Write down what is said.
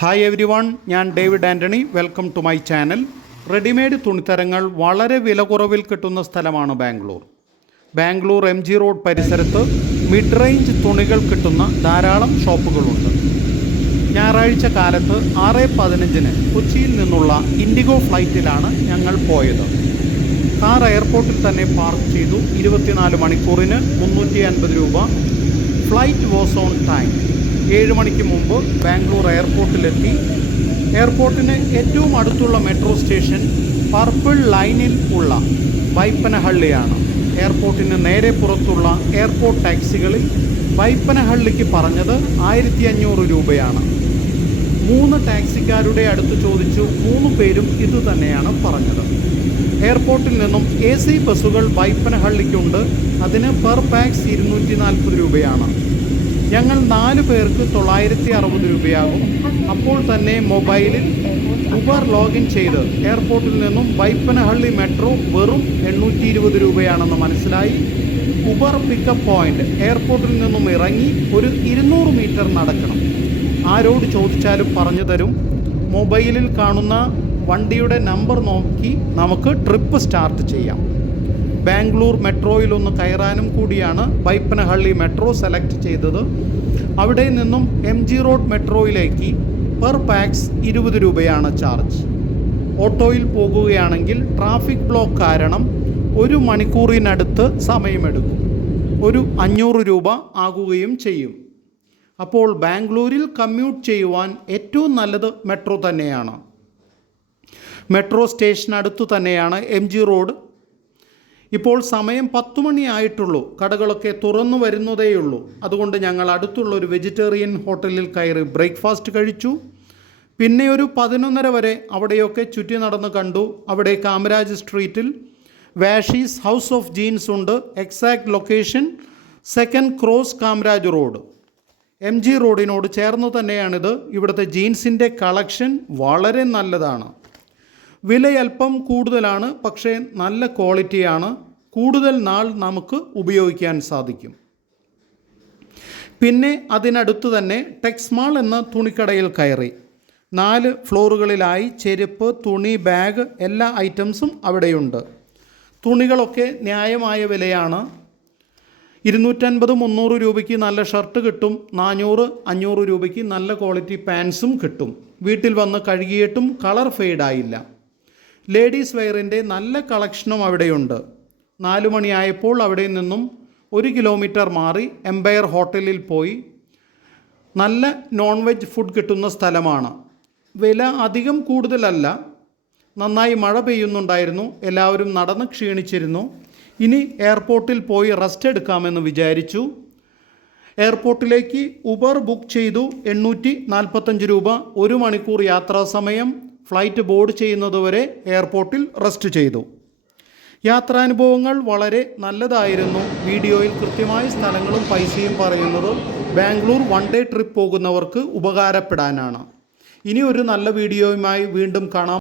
Hi everyone, ഞാൻ David Antony. Welcome to my channel. Readymade തുണിത്തരങ്ങൾ വളരെ വില കുറവിൽ കിട്ടുന്ന സ്ഥലമാണ് ബാംഗ്ലൂർ MG റോഡ് പരിസരത്ത് മിഡ് റേഞ്ച് തുണികൾ കിട്ടുന്ന ധാരാളം ഷോപ്പുകളുണ്ട്. ഞായറാഴ്ച കാലത്ത് 6:15 കൊച്ചിയിൽ നിന്നുള്ള ഇൻഡിഗോ ഫ്ലൈറ്റിലാണ് ഞങ്ങൾ പോയത്. കാർ എയർപോർട്ടിൽ തന്നെ പാർക്ക് ചെയ്തു. 24 മണിക്കൂറിന് 350 രൂപ. Flight was on time. 7 മണിക്ക് മുമ്പ് ബാംഗ്ലൂർ എയർപോർട്ടിലെത്തി. എയർപോർട്ടിന് ഏറ്റവും അടുത്തുള്ള മെട്രോ സ്റ്റേഷൻ പർപ്പിൾ ലൈനിൽ ഉള്ള ബൈപ്പനഹള്ളിയാണ്. എയർപോർട്ടിന് നേരെ പുറത്തുള്ള എയർപോർട്ട് ടാക്സികളിൽ ബൈപ്പനഹള്ളിക്ക് പറഞ്ഞത് 1500 രൂപയാണ്. 3 ടാക്സിക്കാരുടെ അടുത്ത് ചോദിച്ചു. 3 പേരും ഇതുതന്നെയാണ് പറഞ്ഞത്. എയർപോർട്ടിൽ നിന്നും AC ബസ്സുകൾ ബൈപ്പനഹള്ളിക്കുണ്ട്. അതിന് പെർ പാക്സ് 240 രൂപയാണ്. ഞങ്ങൾ 4 പേർക്ക് 960 രൂപയാകും. അപ്പോൾ തന്നെ മൊബൈലിൽ ഉബർ ലോഗിൻ ചെയ്ത് എയർപോർട്ടിൽ നിന്നും ബൈപ്പനഹള്ളി മെട്രോ വെറും 820 രൂപയാണെന്ന് മനസ്സിലായി. ഉബർ പിക്കപ്പ് പോയിൻ്റ് എയർപോർട്ടിൽ നിന്നും ഇറങ്ങി ഒരു 200 മീറ്റർ നടക്കണം. ആരോട് ചോദിച്ചാലും പറഞ്ഞു തരും. മൊബൈലിൽ കാണുന്ന വണ്ടിയുടെ നമ്പർ നോക്കി നമുക്ക് ട്രിപ്പ് സ്റ്റാർട്ട് ചെയ്യാം. ബാംഗ്ലൂർ മെട്രോയിലൊന്ന് കയറാനും കൂടിയാണ് ബൈപ്പനഹള്ളി മെട്രോ സെലക്ട് ചെയ്തത്. അവിടെ നിന്നും MG റോഡ് മെട്രോയിലേക്ക് പെർ പാക്സ് 20 രൂപയാണ് ചാർജ്. ഓട്ടോയിൽ പോകുകയാണെങ്കിൽ ട്രാഫിക് ബ്ലോക്ക് കാരണം 1 മണിക്കൂറിനടുത്ത് സമയമെടുക്കും. ഒരു 500 രൂപ ആകുകയും ചെയ്യും. അപ്പോൾ ബാംഗ്ലൂരിൽ കമ്മ്യൂട്ട് ചെയ്യുവാൻ ഏറ്റവും നല്ലത് മെട്രോ തന്നെയാണ്. മെട്രോ സ്റ്റേഷനടുത്തു തന്നെയാണ് MG റോഡ്. ഇപ്പോൾ സമയം 10 മണിയായിട്ടുള്ളൂ. കടകളൊക്കെ തുറന്നു വരുന്നതേയുള്ളൂ. അതുകൊണ്ട് ഞങ്ങൾ അടുത്തുള്ള ഒരു വെജിറ്റേറിയൻ ഹോട്ടലിൽ കയറി ബ്രേക്ക്ഫാസ്റ്റ് കഴിച്ചു. പിന്നെ ഒരു 11:30 വരെ അവിടെയൊക്കെ ചുറ്റി നടന്ന് കണ്ടു. അവിടെ കാമരാജ് സ്ട്രീറ്റിൽ വാഷീസ് ഹൗസ് ഓഫ് ജീൻസ് ഉണ്ട്. Exact location 2nd cross Kamaraj road. MG റോഡിനോട് ചേർന്ന് തന്നെയാണിത്. ഇവിടുത്തെ ജീൻസിൻ്റെ കളക്ഷൻ വളരെ നല്ലതാണ്. വില അല്പം കൂടുതലാണ്, പക്ഷേ നല്ല ക്വാളിറ്റിയാണ്. കൂടുതൽ നാൾ നമുക്ക് ഉപയോഗിക്കാൻ സാധിക്കും. പിന്നെ അതിനടുത്ത് തന്നെ ടെക്സ്മാൾ എന്ന തുണിക്കടയിൽ കയറി. 4 ഫ്ലോറുകളിലായി ചെരുപ്പ്, തുണി, ബാഗ് എല്ലാ ഐറ്റംസും അവിടെയുണ്ട്. തുണികളൊക്കെ ന്യായമായ വിലയാണ്. 250-300 രൂപയ്ക്ക് നല്ല ഷർട്ട് കിട്ടും. 400-500 രൂപയ്ക്ക് നല്ല ക്വാളിറ്റി പാൻസും കിട്ടും. വീട്ടിൽ വന്ന് കഴുകിയിട്ടും കളർ ഫെയ്ഡായില്ല. ലേഡീസ് വെയറിൻ്റെ നല്ല കളക്ഷനും അവിടെയുണ്ട്. 4 മണിയായപ്പോൾ അവിടെ നിന്നും 1 കിലോമീറ്റർ മാറി എംപയർ ഹോട്ടലിൽ പോയി. നല്ല നോൺ വെജ് ഫുഡ് കിട്ടുന്ന സ്ഥലമാണ്. വില അധികം കൂടുതലല്ല. നന്നായി മഴ പെയ്യുന്നുണ്ടായിരുന്നു. എല്ലാവരും നടന്ന് ക്ഷീണിച്ചിരുന്നു. ഇനി എയർപോർട്ടിൽ പോയി റെസ്റ്റ് എടുക്കാമെന്ന് വിചാരിച്ചു. എയർപോർട്ടിലേക്ക് ഉബർ ബുക്ക് ചെയ്തു. 845 രൂപ. 1 മണിക്കൂർ യാത്രാ സമയം. ഫ്ലൈറ്റ് ബോർഡ് ചെയ്യുന്നതുവരെ എയർപോർട്ടിൽ റെസ്റ്റ് ചെയ്തു. യാത്രാനുഭവങ്ങൾ വളരെ നല്ലതായിരുന്നു. വീഡിയോയിൽ കൃത്യമായി സ്ഥലങ്ങളും പൈസയും പറയുന്നത് ബാംഗ്ലൂർ 1 ഡേ ട്രിപ്പ് പോകുന്നവർക്ക് ഉപകാരപ്പെടാനാണ്. ഇനി ഒരു നല്ല വീഡിയോയുമായി വീണ്ടും കാണാം.